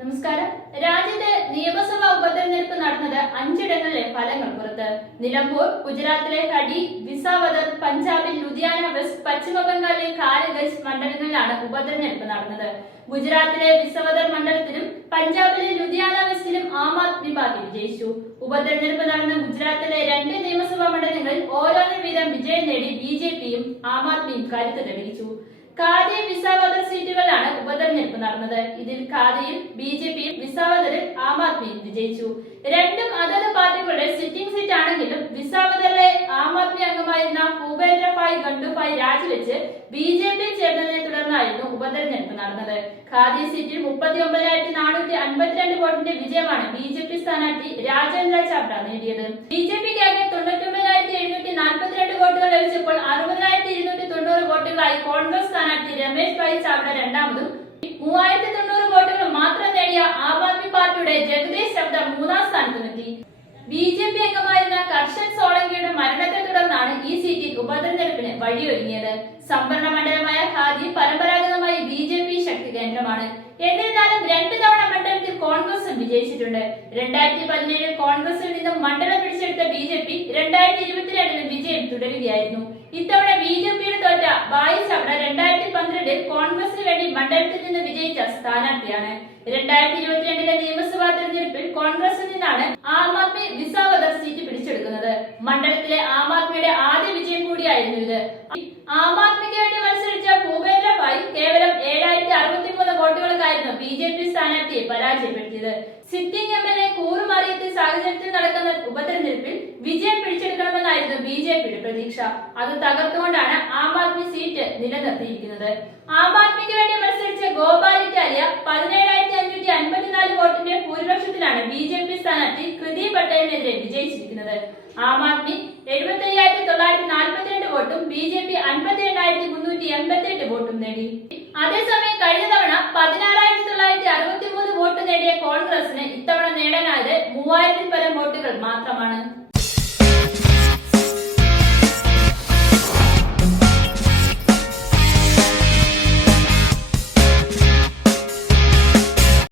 നമസ്കാരം. രാജ്യത്തെ നിയമസഭാ ഉപതെരഞ്ഞെടുപ്പ് നടന്നത് 5ഇടങ്ങളിലെ ഫലങ്ങൾ പുറത്ത്. നിലമ്പൂർ, ഗുജറാത്തിലെ ഹഡി, വിസാവദർ, പഞ്ചാബിൽ ലുധിയാന വെസ്റ്റ്, പശ്ചിമ ബംഗാളിലെ കാലിഗഞ്ച് മണ്ഡലങ്ങളിലാണ് ഉപതെരഞ്ഞെടുപ്പ് നടന്നത്. ഗുജറാത്തിലെ വിസാവദർ മണ്ഡലത്തിലും പഞ്ചാബിലെ ലുധിയാന വെസ്റ്റിലും ആം ആദ്മി പാർട്ടി വിജയിച്ചു. ഉപതെരഞ്ഞെടുപ്പ് നടന്ന ഗുജറാത്തിലെ 2 നിയമസഭാ മണ്ഡലങ്ങളിൽ ഓരോന്നും വീതം വിജയം നേടി ബിജെപിയും ആം ആദ്മിയും കരുത്ത് തെളിയിച്ചു. ഖാദി, വിസാവദർ സീറ്റുകളിലാണ് ഉപതെരഞ്ഞെടുപ്പ് നടന്നത്. ഇതിൽ ഖാദിയിൽ ബിജെപിയും വിസാവദറിൽ ആം ആദ്മിയും വിജയിച്ചു. രണ്ടും അതത് പാർട്ടികളുടെ സിറ്റിംഗ് സീറ്റ് ആണെങ്കിലും വിസാവദറിലെ ആം ആദ്മി അംഗമായിരുന്ന ഭൂപേന്ദ്ര ഭായ് ഗണ്ഡുഭായ് രാജിവെച്ച് ബിജെപിയിൽ ചേർന്നതിനെ തുടർന്നായിരുന്നു ഉപതെരഞ്ഞെടുപ്പ് നടന്നത്. ഖാദി സീറ്റിൽ 39,452 വോട്ടിന്റെ വിജയമാണ് ബിജെപി സ്ഥാനാർത്ഥി രാജേന്ദ്ര ചാബ്ര നേടിയത്. ബിജെപിക്കാകെ 99,742 വോട്ടുകൾ ലഭിച്ചപ്പോൾ 60,290 വോട്ടുകളായി കോൺഗ്രസ് സ്ഥാനാർത്ഥി രമേശ് ഭായ് ചാവ്ല രണ്ടാമതും 3,090 വോട്ടുകൾ മാത്രം നേടിയ ആം ആദ്മി പാർട്ടിയുടെ ജഗദീഷ് ചവ്ദ മൂന്നാം സ്ഥാനത്തുമെത്തി. ബിജെപി അംഗമായിരുന്ന കർഷൻ സോളങ്കിയുടെ മരണത്തെ തുടർന്നാണ് ഈ സീറ്റിൽ ഉപതെരഞ്ഞെടുപ്പിന് വഴിയൊരുങ്ങിയത്. സംവരണ മണ്ഡലമായ ഖാദി പരമ്പരാഗതമായി ബിജെപി ശക്തി കേന്ദ്രമാണ്. എന്നിരുന്നാലും 2 തവണ മണ്ഡലത്തിൽ കോൺഗ്രസും വിജയിച്ചിട്ടുണ്ട്. 2017 കോൺഗ്രസിൽ നിന്നും മണ്ഡലം പിടിച്ചെടുത്ത ബിജെപി 2022 വിജയം തുടരുകയായിരുന്നു. ഇത്തവണ ബിജെപിയുടെ തോറ്റ ഭായ് ചാവ്ല 2012 കോൺഗ്രസിന് വേണ്ടി മണ്ഡലത്തിൽ നിന്ന് വിജയിച്ച സ്ഥാനാർത്ഥിയാണ്. 2022 നിയമസഭാ തെരഞ്ഞെടുപ്പിൽ കോൺഗ്രസിൽ നിന്നാണ് ആം ആദ്മി വിസാവദർ സീറ്റ് പിടിച്ചെടുക്കുന്നത്. മണ്ഡലത്തിലെ ആം ആദ്മിയുടെ ആദ്യ വിജയം കൂടിയായിരുന്നു ഇത്. ആം ആദ്മിക്ക് വേണ്ടി മത്സരിച്ച ഭൂപേന്ദ്ര ഭായ് കേവലം 7,063 വോട്ടുകൾക്കായിരുന്നു ബിജെപി സ്ഥാനാർത്ഥിയെ പരാജയപ്പെടുത്തിയത്. സിറ്റിംഗ് എംഎൽഎ കൂറുമാറിയെത്തിയ സാഹചര്യത്തിൽ നടക്കുന്ന ഉപതെരഞ്ഞെടുപ്പിൽ വിജയം പിടിച്ചെടുക്കണമെന്നായിരുന്നു ബിജെപിയുടെ പ്രതീക്ഷ. അത് തകർത്തുകൊണ്ടാണ് ആം ആദ്മി സീറ്റ് നിലനിർത്തിയിരിക്കുന്നത്. ആം ആദ്മിക്ക് വേണ്ടി മത്സരിച്ച ഗോപാൽ ഇറ്റാലിയ 17,554 വോട്ടിന്റെ ഭൂരിപക്ഷത്തിലാണ് ബിജെപി സ്ഥാനാർത്ഥി കൃതി പട്ടേലിനെതിരെ വിജയിച്ചിരിക്കുന്നത്. ആം ആദ്മി 75,942 വോട്ടും ബിജെപി 58,388 വോട്ടും നേടി. അതേസമയം കഴിഞ്ഞ തവണ 16,963 വോട്ട് നേടിയ കോൺഗ്രസിന് ഇത്തവണ നേടാനായത് 3,000-ൽ പരം വോട്ടുകൾ മാത്രമാണ്.